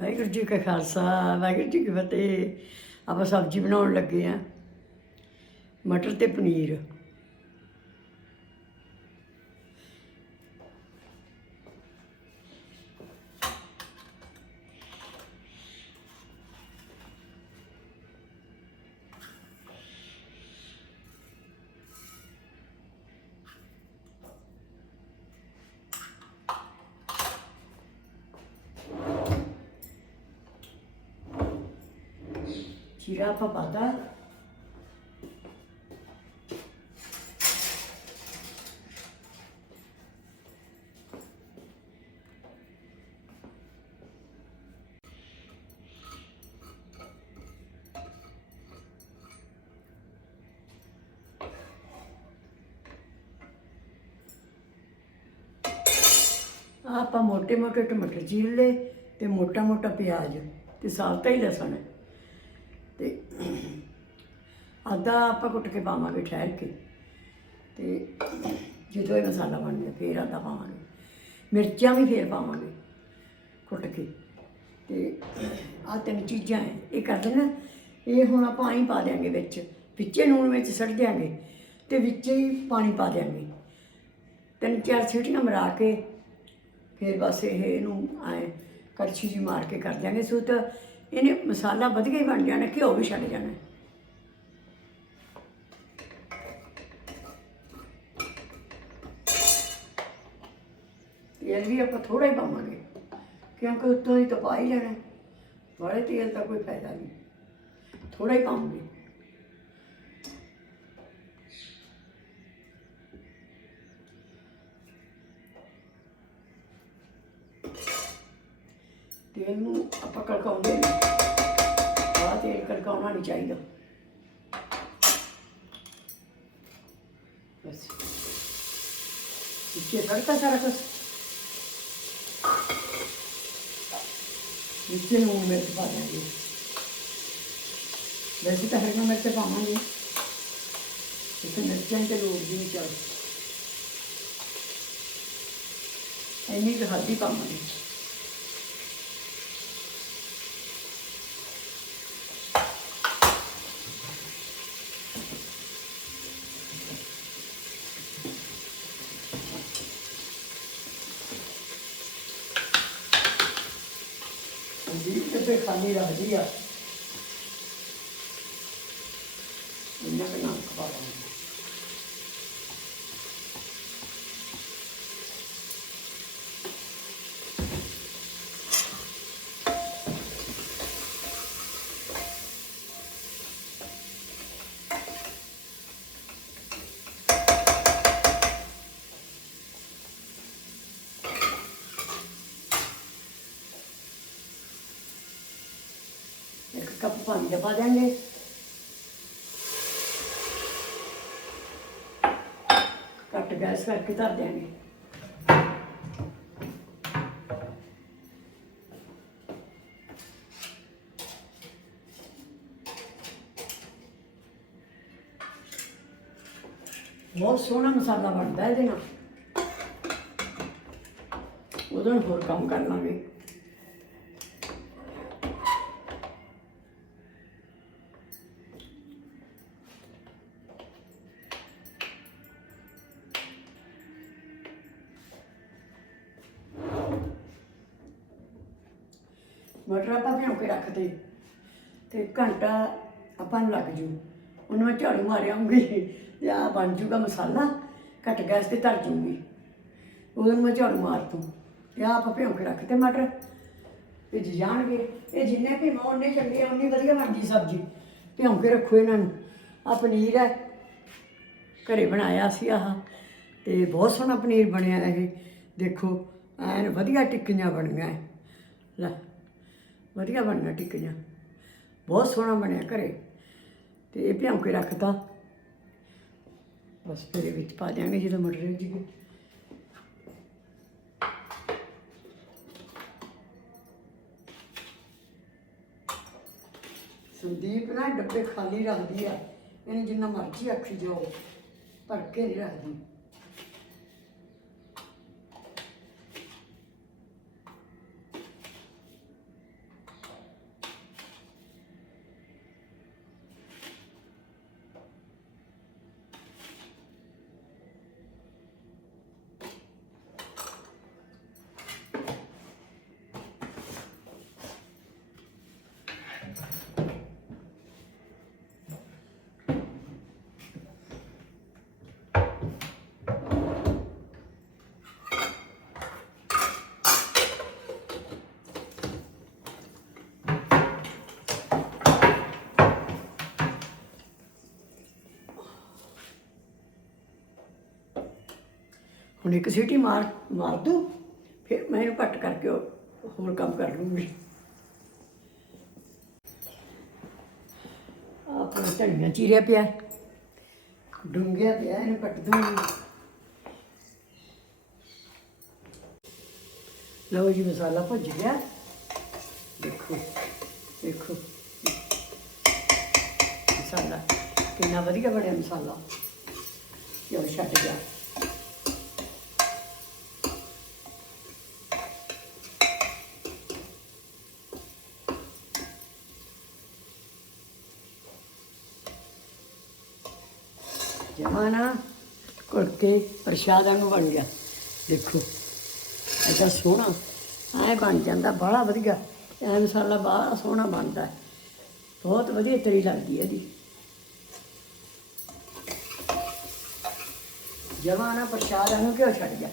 ਵਾਹਿਗੁਰੂ ਜੀ ਕਾ ਖਾਲਸਾ, ਵਾਹਿਗੁਰੂ ਜੀ ਕੀ ਫਤਿਹ। ਆਪਾਂ ਸਬਜ਼ੀ ਬਣਾਉਣ ਲੱਗੇ ਆ ਮਟਰ ਤੇ ਪਨੀਰ। ਜੀਰਾ ਆਪਾਂ ਪਾਤਾ ਆਪਾਂ ਮੋਟੇ ਮੋਟੇ ਟਮਾਟਰ ਚੀਰ ਲਏ ਤੇ ਮੋਟਾ ਮੋਟਾ ਪਿਆਜ਼ ਤੇ ਸਾਲਤਾ ਹੀ ਲਸਣ ਤੇ ਆਦਾ ਆਪਾਂ ਕੁੱਟ ਕੇ ਪਾਵਾਂਗੇ, ਠਹਿਰ ਕੇ। ਤੇ ਜਦੋਂ ਇਹ ਮਸਾਲਾ ਬਣ ਗਿਆ, ਫੇਰ ਆਦਾ ਪਾਵਾਂਗੇ। ਮਿਰਚਾਂ ਵੀ ਫੇਰ ਪਾਵਾਂਗੇ, ਕੁੱਟ ਕੇ। ਤੇ ਆ ਤਿੰਨ ਚੀਜ਼ਾਂ ਹੈ ਇਹ ਕਰ ਦੇਣਾ ਇਹ ਹੁਣ ਆਪਾਂ ਆਈ ਪਾ ਦਿਆਂਗੇ ਵਿੱਚ। ਵਿੱਚੇ ਨੂਣ ਵਿੱਚ ਸੜ ਦਿਆਂਗੇ ਤੇ ਵਿੱਚੇ ਹੀ ਪਾਣੀ ਪਾ ਦਿਆਂਗੇ। ਤਿੰਨ ਚਾਰ ਸੀਟੀਆਂ ਮਰਾ ਕੇ, ਫਿਰ ਬਸ ਇਹ ਇਹਨੂੰ ਐ ਕੜਛੀ ਜੀ ਮਾਰ ਕੇ ਕਰ ਦਿਆਂਗੇ। ਸੋ ਤਾਂ ਇਹਨੇ ਮਸਾਲਾ ਵਧੀਆ ਹੀ ਬਣ ਜਾਣਾ, ਘਿਓ ਵੀ ਛੱਡ ਜਾਣਾ। ਤੇਲ ਵੀ ਆਪਾਂ ਥੋੜਾ ਹੀ ਪਾਵਾਂਗੇ, ਕਿਉਂਕਿ ਉੱਤੋਂ ਹੀ ਤਾਂ ਹੀ ਲੈਣਾ ਬੜੇ ਤੇਲ ਦਾ ਕੋਈ ਫਾਇਦਾ ਨਹੀਂ ਥੋੜਾ ਹੀ ਪਾਵਾਂਗੇ। ਤੇਲ ਨੂੰ ਆਪਾਂ ਕੜਕਾਉਂਦੇ ਨਹੀਂ ਬੜਾ ਤੇਲ ਕੜਕਾਉਣਾ ਨਹੀਂ ਚਾਹੀਦਾ। ਬਸ। ਇੱਕੇ ਸੜਕਾ ਸਾਰਾ ਕੁਛ ਇੱਕੇ ਨੂੰ ਮਿਰਚ ਪਾ ਦਾਂਗੇ ਵੈਸੇ ਤਾਂ ਹਰੀਆਂ ਮਿਰਚ ਪਾਵਾਂਗੇ। ਇਸ ਮਿਰਚਾਂ ਤੇ ਲੋੜ ਵੀ ਨਹੀਂ ਚੱਲ। ਇੰਨੀ ਕੁ ਹਲਦੀ ਪਾਵਾਂਗੇ ਜੀ ਤੇ ਖਾਲੀ ਰੱਖਦੀ ਆ ਇੰਨਾ ਇੱਕ ਕੱਪ ਪਾਣੀ ਦਾ ਪਾ ਦਿਆਂਗੇ। ਕੱਟ ਗੈਸ ਕਰਕੇ ਧਰ ਦਿਆਂਗੇ। ਬਹੁਤ ਸੋਹਣਾ ਮਸਾਲਾ ਬਣਦਾ ਇਹਦੇ ਨਾਲ। ਉਹਦੋਂ ਹੋਰ ਕੰਮ ਕਰ ਲਾਂਗੇ। ਘੰਟਾ ਆਪਾਂ ਨੂੰ ਲੱਗ ਜੂ। ਉਹਨੂੰ ਮੈਂ ਝਾੜੂ ਮਾਰਿਆਉਂਗੀ ਤੇ ਆ ਬਣ ਜੂਗਾ ਮਸਾਲਾ, ਘੱਟ ਗੈਸ ਤੇ ਧਰ ਜੂਗੀ। ਉਦੋਂ ਨੂੰ ਮੈਂ ਝਾੜੂ ਮਾਰ ਤੂੰ ਤੇ ਆਹ ਆਪਾਂ ਭਿਉਂ ਕੇ ਰੱਖਦੇ ਮਟਰ। ਭਿੱਜ ਜਾਣਗੇ। ਇਹ ਜਿੰਨੇ ਵੀ ਉਹਨੇ ਚੰਗੇ ਉਨੀ ਵਧੀਆ ਬਣਦੀ ਸਬਜ਼ੀ। ਭਿਉਂ ਕੇ ਰੱਖੋ ਇਹਨਾਂ ਨੂੰ। ਆ ਪਨੀਰ ਹੈ। ਘਰੇ ਬਣਾਇਆ ਸੀ ਆਹ। ਤੇ ਬਹੁਤ ਸੋਹਣਾ ਪਨੀਰ ਬਣਿਆ ਇਹ। ਦੇਖੋ, ਐਨ ਵਧੀਆ ਟਿੱਕੀਆਂ ਬਣੀਆਂ। ਇਹ। ਲੈ, ਵਧੀਆ ਬਣੀਆਂ ਟਿੱਕੀਆਂ। ਬਹੁਤ ਸੋਹਣਾ ਬਣਿਆ ਘਰੇ। ਤੇ ਇਹ ਭਿਉਂ ਕੇ ਰੱਖਤਾ। ਬਸ ਫਿਰ ਇਹ ਵਿੱਚ ਪਾ ਦਿਆਂਗੇ ਜਦੋਂ ਮਟਰ ਜੀ ਸੰਦੀਪ ਨਾ ਡੱਬੇ ਖਾਲੀ ਰੱਖਦੀ ਆ। ਇਹਨੂੰ ਜਿੰਨਾ ਮਰਜ਼ੀ ਆਖੀ ਜਾਓ। ਭਰ ਕੇ ਨਹੀਂ ਰੱਖਦੀ। ਹੁਣ ਇੱਕ ਸੀਟੀ ਮਾਰ ਮਾਰ ਦੂ ਫਿਰ ਮੈਂ ਇਹਨੂੰ ਘੱਟ ਕਰਕੇ ਹੋਰ- ਕੰਮ ਕਰ ਲੂੰਗੀ ਆਪਣਾ ਧਨੀਆ ਚੀਰਿਆ ਪਿਆ। ਡੂੰਘਿਆ ਪਿਆ, ਇਹਨੂੰ ਕੱਟ ਦੂੰਗੀ ਲਓ ਜੀ, ਮਸਾਲਾ ਭੁੱਜ ਗਿਆ। ਦੇਖੋ ਦੇਖੋ। ਮਸਾਲਾ ਕਿੰਨਾ ਵਧੀਆ ਬਣਿਆ ਮਸਾਲਾ। ਜੋ ਛੱਡ ਗਿਆ। ਜਮਾਨਾ ਕੁੜਕੇ ਪ੍ਰਸ਼ਾਦਾਂ ਨੂੰ ਬਣ ਗਿਆ। ਦੇਖੋ ਐਡਾ ਸੋਹਣਾ। ਐ ਬਣ ਜਾਂਦਾ ਬੜਾ ਵਧੀਆ। ਐ ਮਸਾਲਾ ਬੜਾ ਸੋਹਣਾ ਬਣਦਾ ਬਹੁਤ ਵਧੀਆ ਤਰੀ ਲੱਗਦੀ ਹੈ ਇਹਦੀ। ਜਮਾਨਾ ਪ੍ਰਸ਼ਾਦਾਂ ਨੂੰ ਕਿਉਂ ਛੱਡ ਗਿਆ।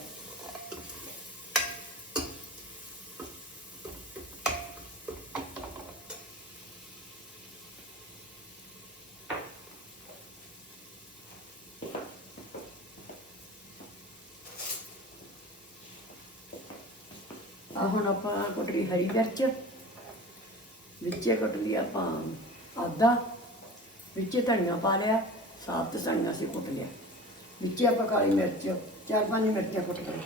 ਆ ਹੁਣ ਆਪਾਂ ਕੁੱਟ ਲਈ ਹਰੀ ਮਿਰਚ ਵਿੱਚੇ ਕੁੱਟ ਲਈ ਆਪਾਂ ਆਦਾ ਵਿੱਚੇ ਧਨੀਆ ਪਾ ਲਿਆ, ਸਾਬਤ ਧਨੀਆ ਸੀ ਕੁੱਟ ਲਿਆ। ਵਿੱਚੇ ਆਪਾਂ ਕਾਲੀ ਮਿਰਚ, ਚਾਰ ਪੰਜ ਮਿਰਚਾਂ ਕੁੱਟ ਲਈ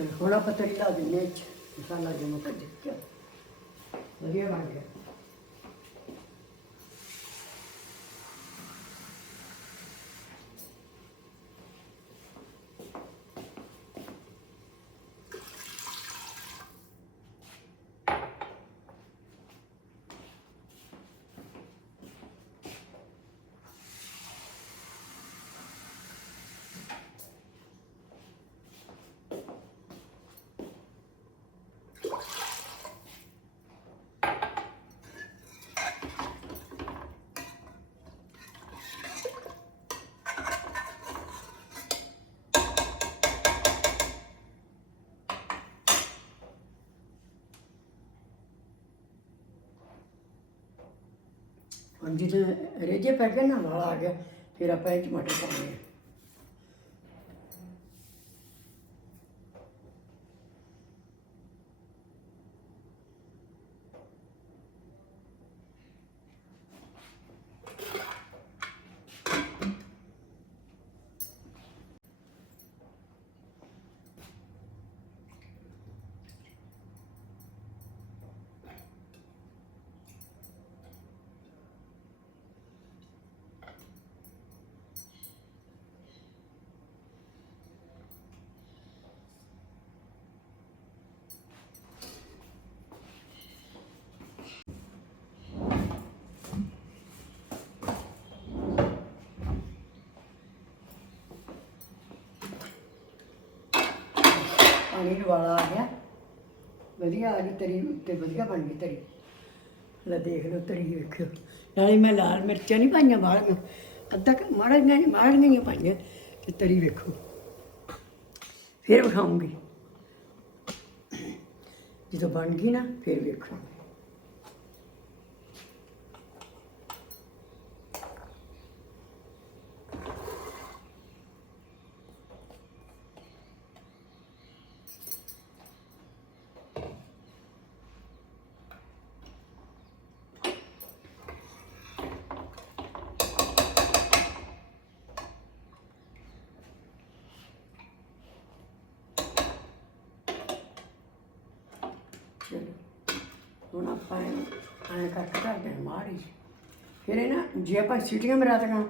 ਤੇ ਹੁਣ ਆਪਾਂ ਤਰੀ ਲਾ ਦਿੰਦੇ ਹਾਂ ਹੁਣ ਜਦੋਂ ਰੇਜੇ ਪੈ ਗਏ ਨਾ, ਵਾਲਾ ਆ ਗਿਆ, ਫਿਰ ਆਪਾਂ ਇਹ 'ਚ ਮਟਰ ਪਾਉਣੇ ਆ ਪਾਣੀ ਨੂੰ ਵਾਲਾ ਆ ਗਿਆ। ਵਧੀਆ ਆ ਗਈ ਤਰੀ, ਉੱਤੇ ਵਧੀਆ ਬਣ ਗਈ ਤਰੀ। ਲੈ ਦੇਖ ਲਓ ਤਰੀ, ਵੇਖਿਓ। ਨਾਲੇ ਮੈਂ ਲਾਲ ਮਿਰਚਾਂ ਨਹੀਂ ਪਾਈਆਂ ਬਾਹਲੀਆਂ ਅੱਧਾ ਕੁ ਮਾੜਾ ਜਿਹਾ ਨਹੀਂ, ਮਾੜਾ ਜਿਹੀਆਂ ਪਾਈਆਂ। ਤੇ ਤਰੀ ਵੇਖੋ। ਫਿਰ ਵਿਖਾਉਂਗੀ। ਜਦੋਂ ਬਣ ਗਈ ਨਾ, ਫਿਰ ਵੇਖੋ ਆਪਾਂ ਐਂ ਕੱਟ ਕਰਦੇ ਹਾਂ ਮਾੜੀ ਫਿਰ ਇਹ ਨਾ ਜੇ ਆਪਾਂ ਸੀਟੀਆਂ ਮਰਾ ਤਕਾਂ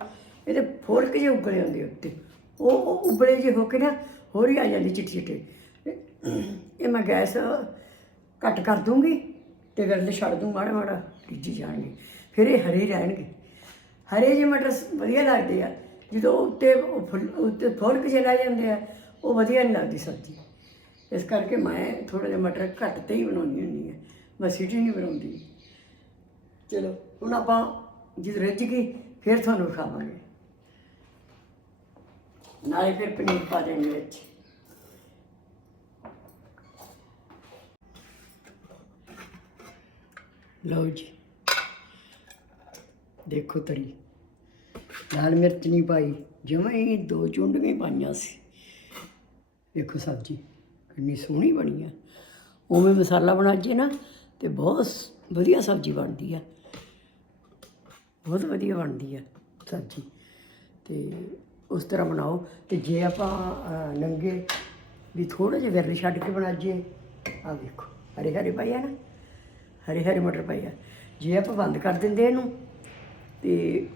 ਇਹਦੇ ਫੋਰਕ ਜੇ ਉਗਲੇ ਹੁੰਦੇ ਉੱਤੇ। ਉਹ ਉਹ ਉਬਲੇ ਜੇ ਹੋ ਕੇ ਨਾ ਹੋਰ ਹੀ ਆ ਜਾਂਦੀ ਚਿੱਟੀ ਚਿੱਟੀ। ਇਹ ਮੈਂ ਗੈਸ ਘੱਟ ਕਰ ਦੂੰਗੀ ਤੇ ਗਰਲੇ ਛੱਡ ਦੂੰ ਮਾੜਾ ਮਾੜਾ ਰਿੱਝੀ ਜਾਣਗੇ। ਫਿਰ ਇਹ ਹਰੇ ਰਹਿਣਗੇ। ਹਰੇ ਜੇ ਮਟਰ ਵਧੀਆ ਲੱਗਦੇ ਆ। ਜਦੋਂ ਉੱਤੇ ਉਹ ਫੁੱਲ- ਉੱਤੇ ਫੋਰਕ ਜੇ ਲੈ ਜਾਂਦੇ ਆ, ਉਹ ਵਧੀਆ ਨਹੀਂ ਲੱਗਦੀ ਸਬਜ਼ੀ। ਇਸ ਕਰਕੇ ਮੈਂ ਥੋੜਾ ਜਿਹਾ ਮਟਰ ਘੱਟ ਤੇ ਹੀ ਬਣਾਉਂਦੀ ਹੁੰਦੀ ਹਾਂ। ਮੈਂ ਸੀਟੀ ਨਹੀਂ ਬਣਾਉਂਦੀ। ਚਲੋ, ਹੁਣ ਆਪਾਂ ਜਦ ਰਿੱਝ ਗਈ, ਫਿਰ ਤੁਹਾਨੂੰ ਖਾਵਾਂਗੇ। ਨਾਲੇ ਫਿਰ ਪਨੀਰ ਪਾ ਦੇਣਗੇ ਵਿੱਚ। ਲਓ ਜੀ। ਦੇਖੋ ਤਰੀ। ਲਾਲ ਮਿਰਚ ਨਹੀਂ ਪਾਈ ਜਿਵੇਂ ਹੀ ਦੋ ਚੁੰਡੀਆਂ ਪਾਈਆਂ ਸੀ। ਦੇਖੋ ਸਬਜ਼ੀ, ਕਿੰਨੀ ਸੋਹਣੀ ਬਣੀ ਆ। ਉਵੇਂ ਮਸਾਲਾ ਬਣਾ ਜੇ ਨਾ ਤੇ ਬਹੁਤ ਸ- ਵਧੀਆ ਸਬਜ਼ੀ ਬਣਦੀ ਆ। ਬਹੁਤ ਵਧੀਆ ਬਣਦੀ ਆ ਸਬਜ਼ੀ। ਤੇ ਉਸ ਤਰ੍ਹਾਂ ਬਣਾਓ। ਤੇ ਜੇ ਆਪਾਂ ਨੰਗੇ ਵੀ ਥੋੜੇ ਜਿਹੇ ਵਿਰਲ ਛੱਡ ਕੇ ਬਣਾ ਜੇ ਆ ਦੇਖੋ ਹਰੇ ਹਰੇ ਪਏ ਆ ਨਾ ਹਰੇ ਹਰੇ ਮਟਰ ਪਏ ਆ। ਜੇ ਆਪਾਂ ਬੰਦ ਕਰ ਦਿੰਦੇ ਇਹਨੂੰ, ਤੇ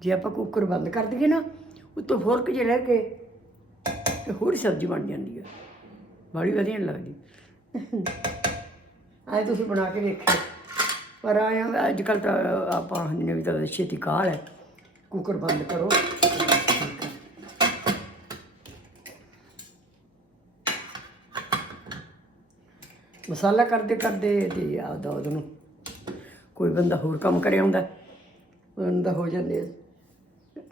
ਜੇ ਆਪਾਂ ਕੁੱਕਰ ਬੰਦ ਕਰ ਦਈਏ ਨਾ, ਉੱਤੋਂ ਫੋਰਕ ਜੇ ਲੈ ਕੇ ਤੇ ਹੋਰ ਹੀ ਸਬਜ਼ੀ ਬਣ ਜਾਂਦੀ ਹੈ ਬੜੀ ਵਧੀਆ ਨੀ ਲੱਗਦੀ। ਆਏ ਤੁਸੀਂ ਬਣਾ ਕੇ ਵੇਖਿਓ। ਪਰ ਆਇਆ ਅੱਜ ਕੱਲ ਤਾਂ ਆਪਾਂ ਨੇ ਵੀ ਤਾਂ ਛੇਤੀ ਕਾਲ ਹੈ ਕੁੱਕਰ ਬੰਦ ਕਰੋ। ਮਸਾਲਾ ਕਰਦੇ ਕਰਦੇ ਤੇ ਆਦਾ ਨੂੰ ਕੋਈ ਬੰਦਾ ਹੋਰ ਕੰਮ ਕਰਿਆ ਹੁੰਦਾ ਹੁੰਦਾ ਹੋ ਜਾਂਦੇ ਆ।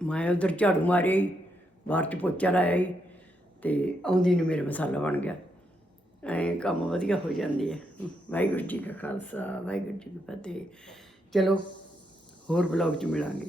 ਮੈਂ ਉਧਰ ਝਾੜੂ ਮਾਰਿਆ ਹੀ ਬਾਹਰ ਚ ਪੋਚਾ ਲਾਇਆ ਹੀ ਤੇ ਆਉਂਦੀ ਨੂੰ ਮੇਰੇ ਮਸਾਲਾ ਬਣ ਗਿਆ। ਐਂ ਕੰਮ ਵਧੀਆ ਹੋ ਜਾਂਦੀ ਹੈ। ਵਾਹਿਗੁਰੂ ਜੀ ਕਾ ਖਾਲਸਾ, ਵਾਹਿਗੁਰੂ ਜੀ ਕੀ ਫਤਿਹ। ਚਲੋ, ਹੋਰ ਬਲੌਗ ਚ ਮਿਲਾਂਗੇ।